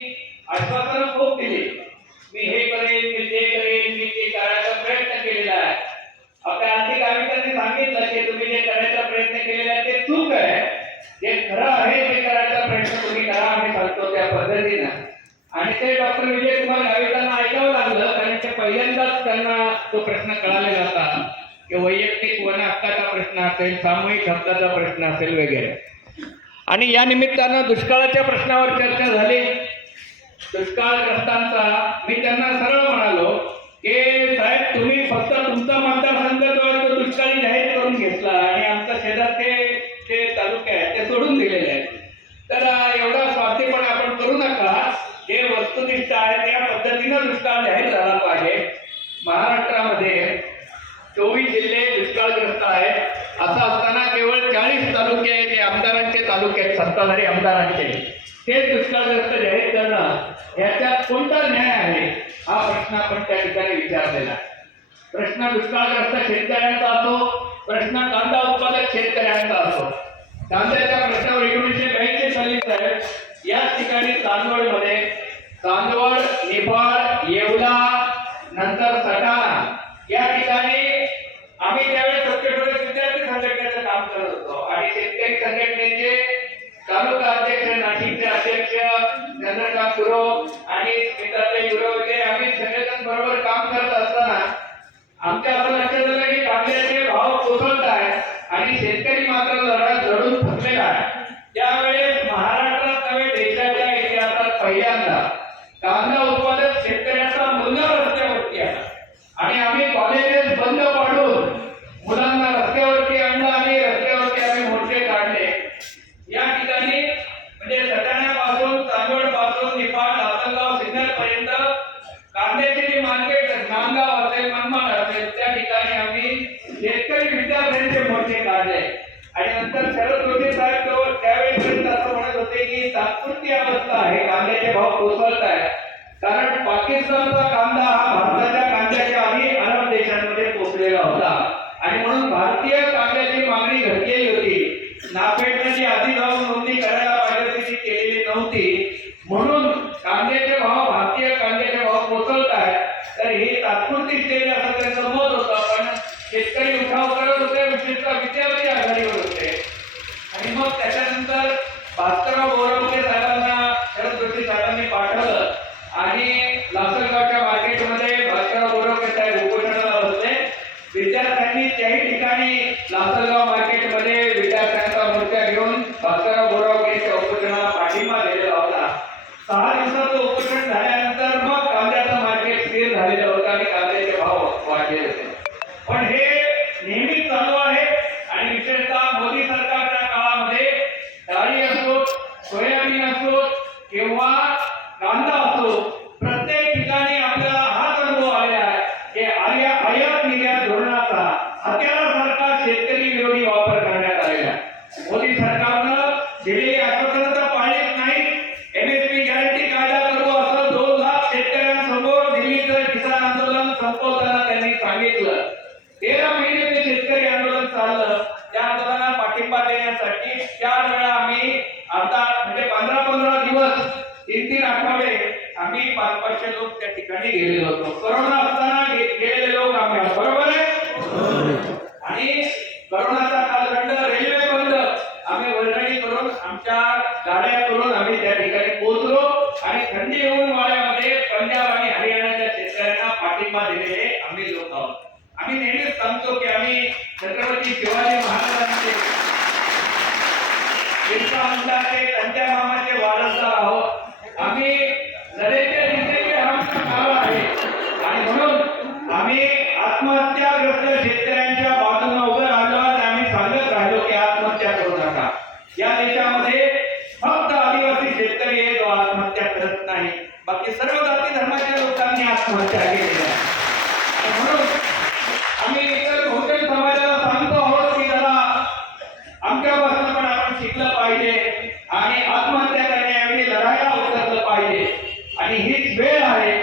आश्वासन खूप दिली. मी हे करेन मी ते करेन मी ते करायचा प्रयत्न केलेला आहे. आपल्या आर्थिक आयुक्तांनी सांगितलं की तुम्ही जे करायचा प्रयत्न केलेला आहे ते चूक आहे. जे खरं आहे ते करायचा प्रयत्न तुम्ही करा आम्ही सांगतो त्या पद्धतीनं. आणि ते डॉक्टर विजय कुमार गावितांना ऐकावं लागलं कारण ते पहिल्यांदाच त्यांना तो प्रश्न कळालेला होता की वैयक्तिक वन हक्काचा प्रश्न असेल सामूहिक हक्काचा प्रश्न असेल वगैरे. आणि या निमित्तानं दुष्काळाच्या प्रश्नावर चर्चा झाली. दुष्काळग्रस्तांचा मी त्यांना सरळ म्हणालो की साहेब तुम्ही फक्त तुमचा मतदारसंघ जो आहे तो दुष्काळी जाहीर करून घेतला आणि आमच्या शेजार जे तालुके आहेत ते सोडून दिलेले आहेत. तर एवढा स्वार्थीपणा आपण करू नका. जे वस्तुनिष्ठ आहे त्या पद्धतीनं दुष्काळ जाहीर झाला पाहिजे. महाराष्ट्रामध्ये चोवीस जिल्हे दुष्काळग्रस्त आहेत. असं असताना केवळ चाळीस तालुके आहेत जे आमदारांचे तालुके आहेत सत्ताधारी आमदारांचे. ते दुष्काळग्रस्त जाहीर करणं याच्यात कोणता न्याय आहे? हा प्रश्न आपण त्या ठिकाणी विचारलेला प्रश्न दुष्काळग्रस्त शेतकऱ्यांचा असो प्रश्न कांदा उत्पादक शेतकऱ्यांचा असो. कांद्याच्या प्रश्नावर एकोणीसशे ब्याऐंशी साली साहेब याच ठिकाणी चांदवडमध्ये चांदवड निफाड येवला आणि शेतकरी मात्र लढा लढून थकलेला आहे. त्यावेळेस महाराष्ट्रात नव्हे देशाच्या इतिहासात पहिल्यांदा कांदा उत्पादक शेतकऱ्याचा मुलगा रस्त्यावरती आला. आणि आम्ही कॉलेजेस बंद पाडून मुलांना रस्त्यावरती आणलं आणि रस्त्यावरती आम्ही मोर्चे काढले. या ठिकाणी म्हणजे सटाण्यापासून चांदवडपासून निपाट लासलगाव सिन्नर पर्यंत कांद्याचे जे मार्केट नांदगाव असेल मनमाड असेल त्या ठिकाणी आम्ही शेतकरी विद्यार्थ्यांचे मोर्चे काढले. आणि नंतर शरद जोशी साहेब तो त्यावेळेपर्यंत असं म्हणत होते की तात्पुरती अवस्था आहे कांद्याचे भाव कोसळत आहे कारण पाकिस्तानचा कांदा हा भारताच्या कांद्याच्या आधी अरब देशांमध्ये पोचलेला होता. आणि म्हणून भारतीय कांद्याची मागणी घटलेली होती. नाफेडने जी आधी जाऊन नोंदणी करायला पाहिजे होती ती केलेली नव्हती. म्हणून कांद्याचे भाव भारतीय कांद्याचे भाव कोसळत आहेत तर ही तात्पुरती स्टेज असं त्यांचं मत होतं पण शेतकरी उठाव करत होते विशेषतः विद्यार्थी आघाडीवर होते आणि मग त्याच्यानंतर भास्करराव बोरवके साहेबांना शरद जोशी साहेबांनी पाठवलं आणि लासलगावच्या मार्केटमध्ये भास्करराव बोरवके साहेब उपोषणाला बसले विद्यार्थ्यांनी त्याही ठिकाणी लासलगाव मार्केटमध्ये विद्यार्थ्यांचा मोर्चा घेऊन भास्करराव यांच्या उपोषणाला पाठिंबा दिलेला होता. सहा दिवसाचं उपोषण झाल्यानंतर मग कांद्याचं मार्केट स्थिर झालेलं होतं आणि कांद्याचे भाव वाढले होते. पण हे नेहमीच चालू आहे आणि विशेषतः मोदी सरकारच्या काळामध्ये डाळी असो सोयाबीन असो किंवा कांदा असो प्रत्येक ठिकाणी आपल्याला हाच अनुभव आलेला आहे की आया आयात निर्यात धोरणाचा हत्यारासारखा शेतकरी विरोधी वापर करण्यात आलेला आहे मोदी सरकारनं दिलेली आश्वासनं तर पाळलीच नाही एमएसपी गॅरंटी कायदा करू असं दोन लाख शेतकऱ्यांसमोर दिल्लीचं किसान आंदोलन संपवताना त्यांनी सांगितलं तेरा महिने ते शेतकरी आंदोलन चाललं त्या आंदोलनाला पाठिंबा देण्यासाठी चार वेळा आम्ही आता म्हणजे पंधरा पंधरा दिवस तीन तीन आठवडे आम्ही पाच पाचशे लोक त्या गेलेलो होतो? करोना असताना गेलेले लोक आम्ही बरोबर आहे? आणि करोनाचा कालखंड रेल्वे बंद आम्ही वर्गणी करून आमच्या गाड्या करून आम्ही त्या ठिकाणी पोहोचलो. आणि थंडी येऊन वाड्यामध्ये पंजाब आणि हरियाणाच्या शेतकऱ्यांना पाठिंबा दिलेले आम्ही लोक आहोत. आम्ही नेहमीच सांगतो की आम्ही छत्रपती शिवाजी महाराजांचे बिरसा मुंडाचे त्यांच्या मामाचे वारसदार आहोत. आम्ही लढेचे जिंकलेले आमचा काळ आहे आणि म्हणून आम्ही आत्महत्याग्रस्त शेतकऱ्यांच्या बाजूने उभं राहिलो आणि आम्ही सांगत राहिलो की आत्महत्या करू नका या देशामध्ये फक्त आदिवासी शेतकरी आहे जो आत्महत्या करत नाही बाकी सर्व जाती धर्माच्या लोकांनी आत्महत्या केलेल्या आहे. म्हणून आम्ही इतर बहुजन समाजाला सांगतो आहोत की जरा आमच्यापासून पण आपण शिकलं पाहिजे आणि आत्महत्या करण्याऐवजी लढायला उतरलं पाहिजे. आणि हीच वेळ आहे.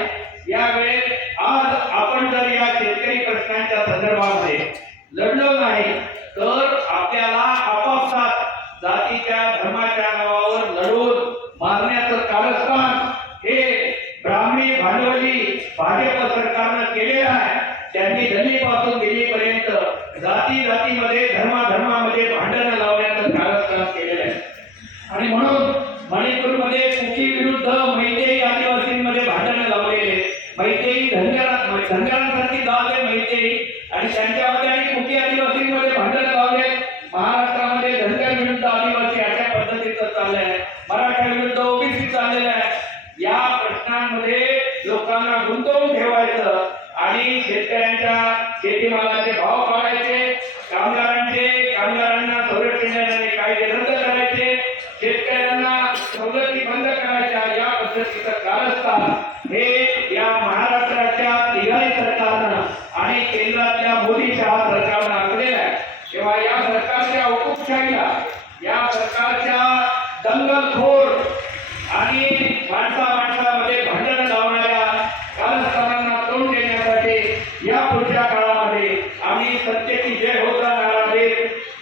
या वेळेत आज आपण जर या शेतकरी प्रश्नांच्या संदर्भामध्ये लढलो नाही तर आपल्याला आपापसात जातीच्या धर्माच्या नावावर लढून मारण्याचं कारस्थान भांडवली भाजप सरकारनं केलेलं आहे त्यांनी दिल्लीपासून दिल्लीपर्यंत जाती जातीमध्ये धर्माधर्मामध्ये भांडणं लावण्याचं कारस्थान केलेलं आहे. आणि म्हणून मणिपूरमध्ये कुकी विरुद्ध मैतेई आदिवासींमध्ये भांडणं लावलेले मैतेई धनगरा धनगरांसारखी जात आहे मैतेई. आणि त्यांच्यामध्ये आणि कुकी आदिवासींमध्ये भांडणं लावले महाराष्ट्रामध्ये धनगर विरुद्ध आदिवासी अशा पद्धतीचं चाललंय. मराठा विरुद्ध ओबीसी चाललेलं आहे. या प्रश्नांमध्ये लोकांना गुंतवून ठेवायचं. आणि शेतकऱ्यांच्या शेतीमालाचे भाव पाडायचे कामगारांचे कामगारांना संरक्षण देणारे कायदे रद्द करायचे शेतकऱ्यांना सवलती बंद करायच्या या पद्धतीचं कारस्थान हे या महाराष्ट्राच्या तिघाई सरकारनं आणि केंद्रातल्या मोदी शहा सरकारनं आणलेलं आहे. तेव्हा या सरकारच्या हुकुमशाहीला या सरकारच्या दंगलखोर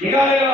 你看那个